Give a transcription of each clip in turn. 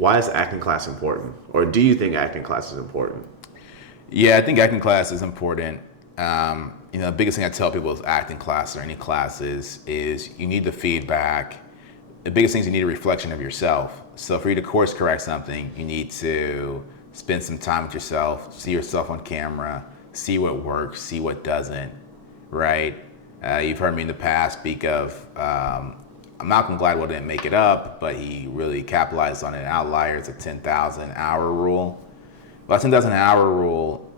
Why is acting class important? Or do you think acting class is important? Yeah, I think acting class is important. The biggest thing I tell people with acting class or any classes is you need the feedback. The biggest thing is you need a reflection of yourself. So for you to course correct something, you need to spend some time with yourself, see yourself on camera, see what works, see what doesn't, right? You've heard me in the past speak of Malcolm Gladwell didn't make it up, but he really capitalized on an outlier. It's a 10,000 hour rule. Well, 10,000 hour rule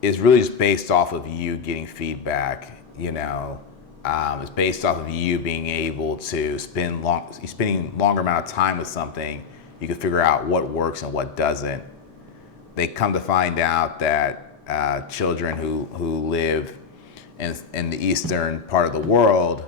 is really just based off of you getting feedback. It's based off of you being able to spending longer amount of time with something. You can figure out what works and what doesn't. They come to find out that children who live in the eastern part of the world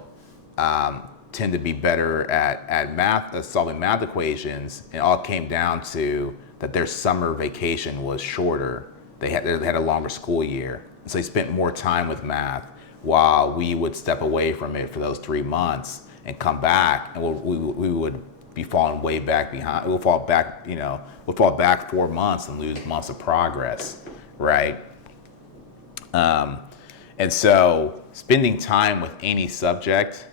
tend to be better at math, solving math equations. And it all came down to that their summer vacation was shorter. They had a longer school year, so they spent more time with math. While we would step away from it for those 3 months and come back, and we would be falling way back behind. We'll fall back, we'll fall back 4 months and lose months of progress, right? And so spending time with any subject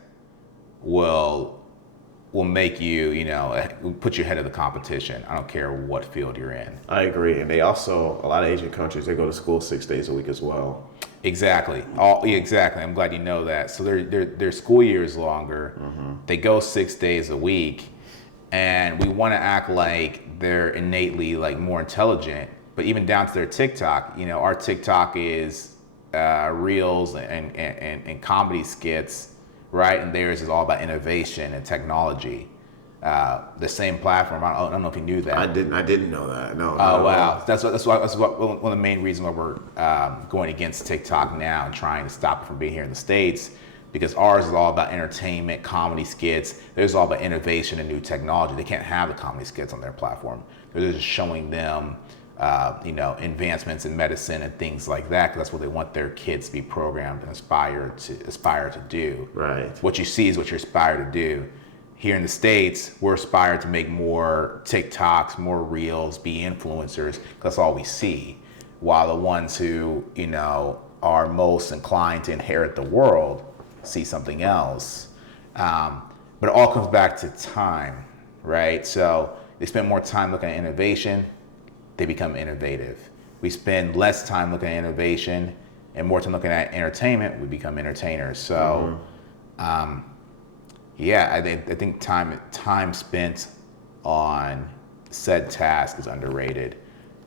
will make you, put you ahead of the competition. I don't care what field you're in. I agree. And they also, a lot of Asian countries, they go to school 6 days a week as well. Exactly. Exactly. I'm glad you know that. So their school year is longer. Mm-hmm. They go 6 days a week, and we want to act like they're innately like more intelligent. But even down to their TikTok, our TikTok is reels and comedy skits, right? And theirs is all about innovation and technology. The same platform. I don't know if you knew that. I didn't know that. No. Oh wow. That's one of the main reasons why we're going against TikTok now and trying to stop it from being here in the States, because ours is all about entertainment, comedy skits. Theirs is all about innovation and new technology. They can't have the comedy skits on their platform. They're just showing them, advancements in medicine and things like that, because that's what they want their kids to be programmed and aspire to do. Right. What you see is what you aspire to do. Here in the States, we're aspired to make more TikToks, more reels, be influencers. That's all we see. While the ones who, are most inclined to inherit the world see something else. But it all comes back to time, right? So they spend more time looking at innovation, they become innovative. We spend less time looking at innovation and more time looking at entertainment, we become entertainers. So, yeah, I think time spent on said task is underrated.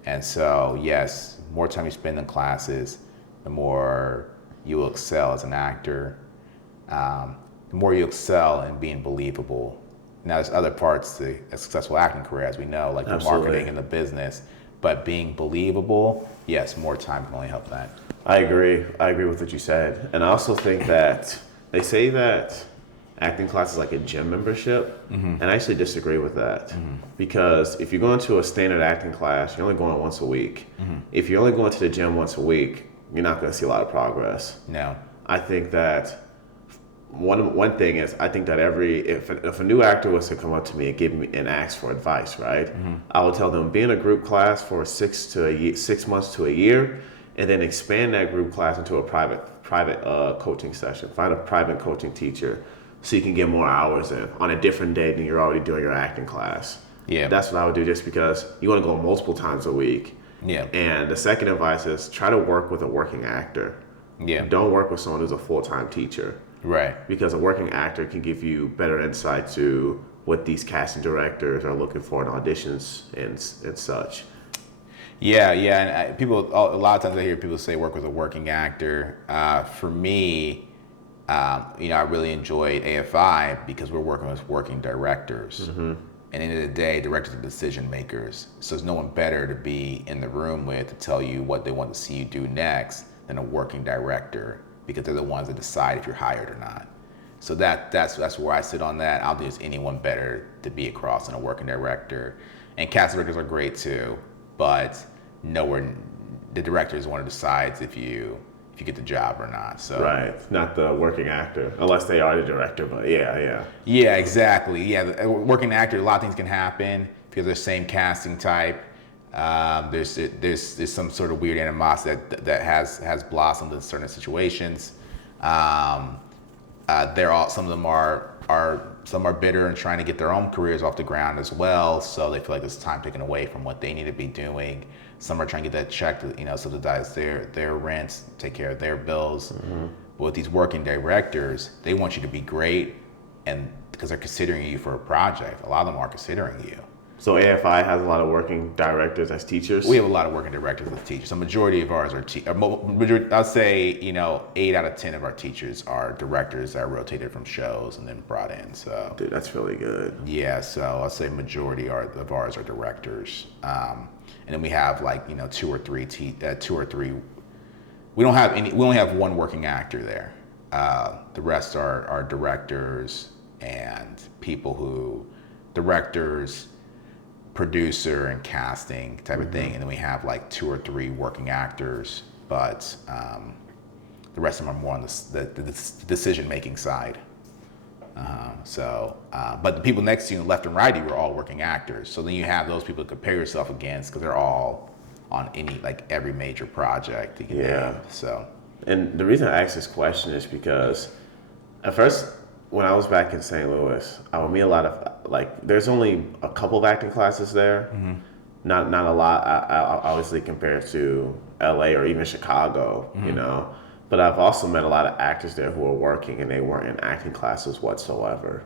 And so, yes, more time you spend in classes, the more you will excel as an actor, the more you excel in being believable. Now, there's other parts to a successful acting career, as we know, like the marketing and the business. But being believable, yes, more time can only help that. I agree with what you said. And I also think that they say that acting class is like a gym membership, and I actually disagree with that, because if you're going to a standard acting class, you're only going once a week. If you're only going to the gym once a week, you're not going to see a lot of progress. No. I think that one thing is, I think that if a new actor was to come up to me and give me and ask for advice, right, I would tell them, be in a group class for 6 months to a year, and then expand that group class into a private coaching session. Find a private coaching teacher, so you can get more hours in on a different day than you're already doing your acting class. Yeah. That's what I would do, just because you want to go multiple times a week. Yeah. And the second advice is, try to work with a working actor. Yeah. Don't work with someone who's a full-time teacher. Right. Because a working actor can give you better insight to what these casting directors are looking for in auditions and such. Yeah, and a lot of times I hear people say work with a working actor. For me, I really enjoyed AFI because we're working with working directors. And at the end of the day, directors are decision makers. So there's no one better to be in the room with to tell you what they want to see you do next than a working director, because they're the ones that decide if you're hired or not. So that's where I sit on that. I don't think there's anyone better to be across than a working director. And cast directors are great too, but the director is the one who decides if you if you get the job or not. So Right, not the working actor, unless they are the director. But yeah. yeah, exactly. Yeah, working actor, a lot of things can happen because they're the same casting type. There's some sort of weird animosity that has blossomed in certain situations. Some of them are bitter and trying to get their own careers off the ground as well. So they feel like it's time taken away from what they need to be doing. Some are trying to get that check to subsidize their rents, take care of their bills. Mm-hmm. But with these working directors, they want you to be great, and because they're considering you for a project, a lot of them are considering you. So AFI has a lot of working directors as teachers? We have a lot of working directors as teachers. A majority of ours are I'll say, 8 out of 10 of our teachers are directors that are rotated from shows and then brought in. So dude, that's really good. Yeah, so I'll say majority of ours are directors. And then we have two or three. We don't have any. We only have one working actor there. The rest are directors and directors, producer and casting type of thing, and then we have 2 or 3 working actors, but the rest of them are more on the decision making side. But the people next to you, left and right, you were all working actors. So then you have those people to compare yourself against because they're all on every major project you can name. So, and the reason I asked this question is because at first, when I was back in St. Louis, I would meet a lot of there's only a couple of acting classes there, mm-hmm. not a lot. Obviously compared to LA or even Chicago, mm-hmm. But I've also met a lot of actors there who are working and they weren't in acting classes whatsoever.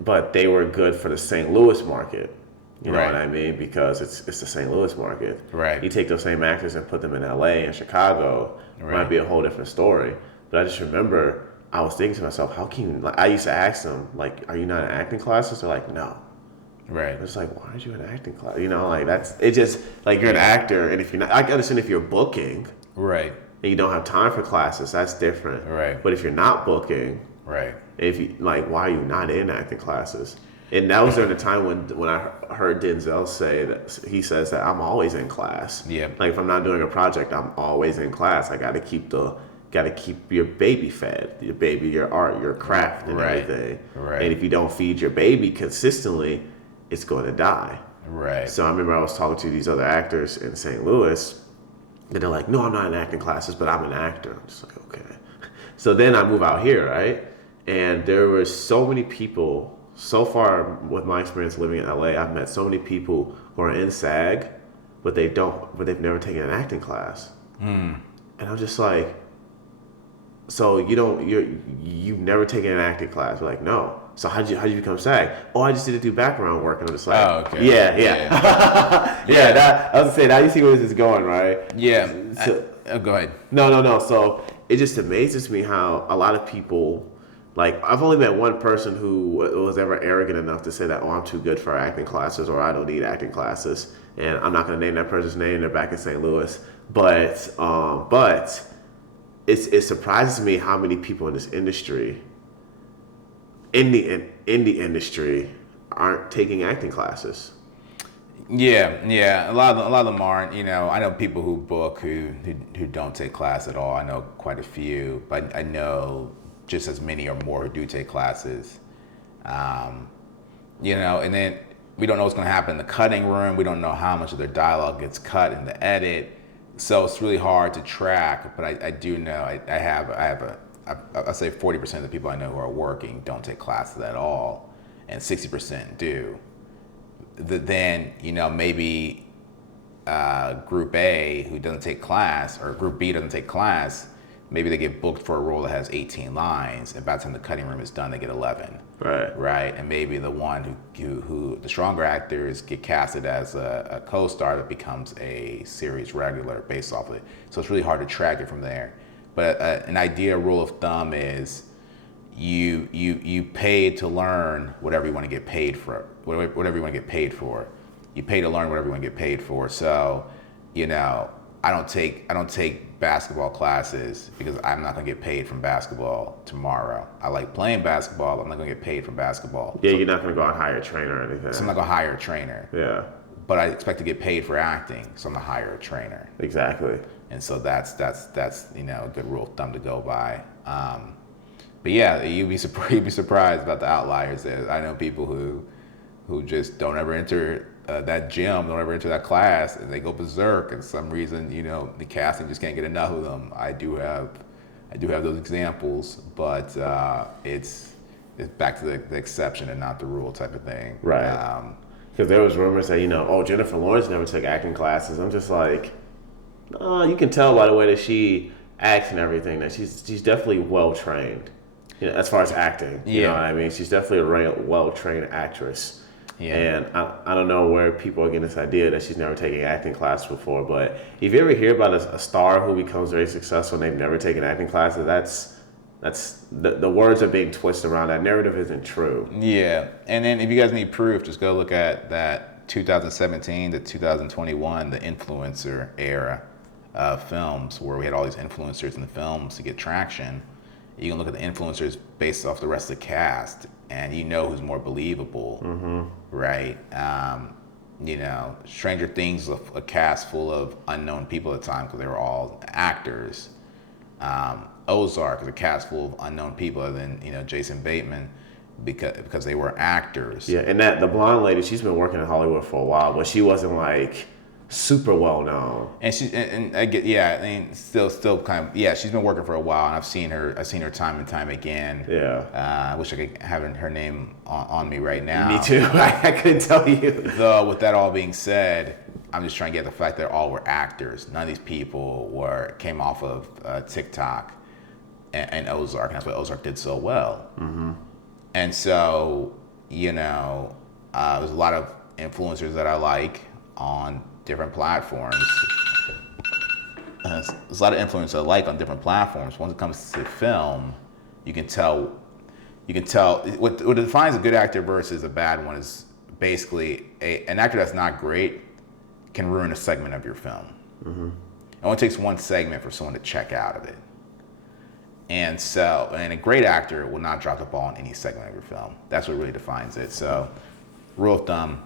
But they were good for the St. Louis market. You know what I mean? Because it's the St. Louis market. Right. You take those same actors and put them in LA and Chicago, it might be a whole different story. But I just remember I was thinking to myself, how can you, I used to ask them, are you not in acting classes? They're like, no. Right. It's why aren't you in acting class? It's just you're an actor, and if you're not, I understand if you're booking. Right. And you don't have time for classes, that's different. Right. But if you're not booking, right. If you why are you not in acting classes? And that was during the time when I heard Denzel say that he says that I'm always in class. Yeah. If I'm not doing a project, I'm always in class. I got to keep your baby fed, your art, your craft, and everything. Right. And if you don't feed your baby consistently, it's going to die. Right. So I remember I was talking to these other actors in St. Louis. And they're like, no, I'm not in acting classes, but I'm an actor. I'm just like, okay. So then I move out here, right? And there were so many people, so far with my experience living in LA, I've met so many people who are in SAG, but they've never taken an acting class. And I'm just like, so you've never taken an acting class? We're like, no. So how'd you become SAG? Oh, I just did it through background work. And I'm just like, oh, okay. Yeah. I was gonna say, now you see where this is going, right? Yeah. Go ahead. No. So it just amazes me how a lot of people, I've only met one person who was ever arrogant enough to say that, oh, I'm too good for acting classes, or I don't need acting classes. And I'm not gonna name that person's name. They're back in St. Louis, but it surprises me how many people in this industry, in the industry, aren't taking acting classes. Yeah. A lot of them aren't. I know people who book who don't take class at all. I know quite a few, but I know just as many or more who do take classes. And then we don't know what's going to happen in the cutting room. We don't know how much of their dialogue gets cut in the edit. So it's really hard to track, but I do know I'll say 40% of the people I know who are working don't take classes at all, and 60% do. Then maybe Group A who doesn't take class, or Group B doesn't take class, maybe they get booked for a role that has 18 lines, and by the time the cutting room is done, they get 11. Right. And maybe the one who the stronger actors get casted as a co-star that becomes a series regular based off of it. So it's really hard to track it from there. But an idea, rule of thumb is you pay to learn whatever you want to get paid for. Whatever you want to get paid for. You pay to learn whatever you want to get paid for. So, I don't take basketball classes because I'm not going to get paid from basketball tomorrow. I like playing basketball, but I'm not going to get paid from basketball. Yeah, so you're not going to go and hire a trainer or anything. So I'm not going to hire a trainer. Yeah. but I expect to get paid for acting, so I'm gonna hire a trainer. Exactly. And so that's a good rule of thumb to go by. But yeah, you'd be surprised about the outliers. I know people who just don't ever enter that gym, don't ever enter that class, and they go berserk. And for some reason, the casting just can't get enough of them. I do have those examples, but it's back to the exception and not the rule type of thing. Right. Because there was rumors that Jennifer Lawrence never took acting classes. I'm just like, you can tell by the way that she acts and everything that she's definitely well trained. As far as acting, you know what I mean. She's definitely a well trained actress. Yeah. And I don't know where people are getting this idea that she's never taken acting classes before. But if you ever hear about a star who becomes very successful and they've never taken acting classes, that's the words are being twisted around. That narrative isn't true. Yeah. And then if you guys need proof, just go look at that 2017 to 2021, the influencer era of films, where we had all these influencers in the films to get traction. You can look at the influencers based off the rest of the cast, and who's more believable, right? Stranger Things was a cast full of unknown people at the time because they were all actors. Ozark is a cast full of unknown people other than Jason Bateman because they were actors. Yeah, and the blonde lady, she's been working in Hollywood for a while, but she wasn't like super well known. And still kind of she's been working for a while, and I've seen her time and time again. Yeah. I wish I could have her name on me right now. Me too. I couldn't tell you. Though, with that all being said, I'm just trying to get the fact that all were actors. None of these people came off of TikTok and Ozark, and that's why Ozark did so well. Mm-hmm. And so, there's a lot of influencers that I like on different platforms. There's a lot of influencers I like on different platforms. Once it comes to film, you can tell what defines a good actor versus a bad one is basically an actor that's not great can ruin a segment of your film. Mm-hmm. It only takes one segment for someone to check out of it. And a great actor will not drop the ball in any segment of your film. That's what really defines it. So, rule of thumb,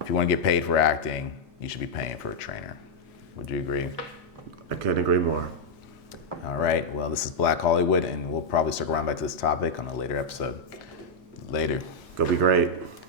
if you want to get paid for acting, you should be paying for a trainer. Would you agree? I couldn't agree more. All right. Well, this is Black Hollywood, and we'll probably circle around back to this topic on a later episode. Later. Go be great.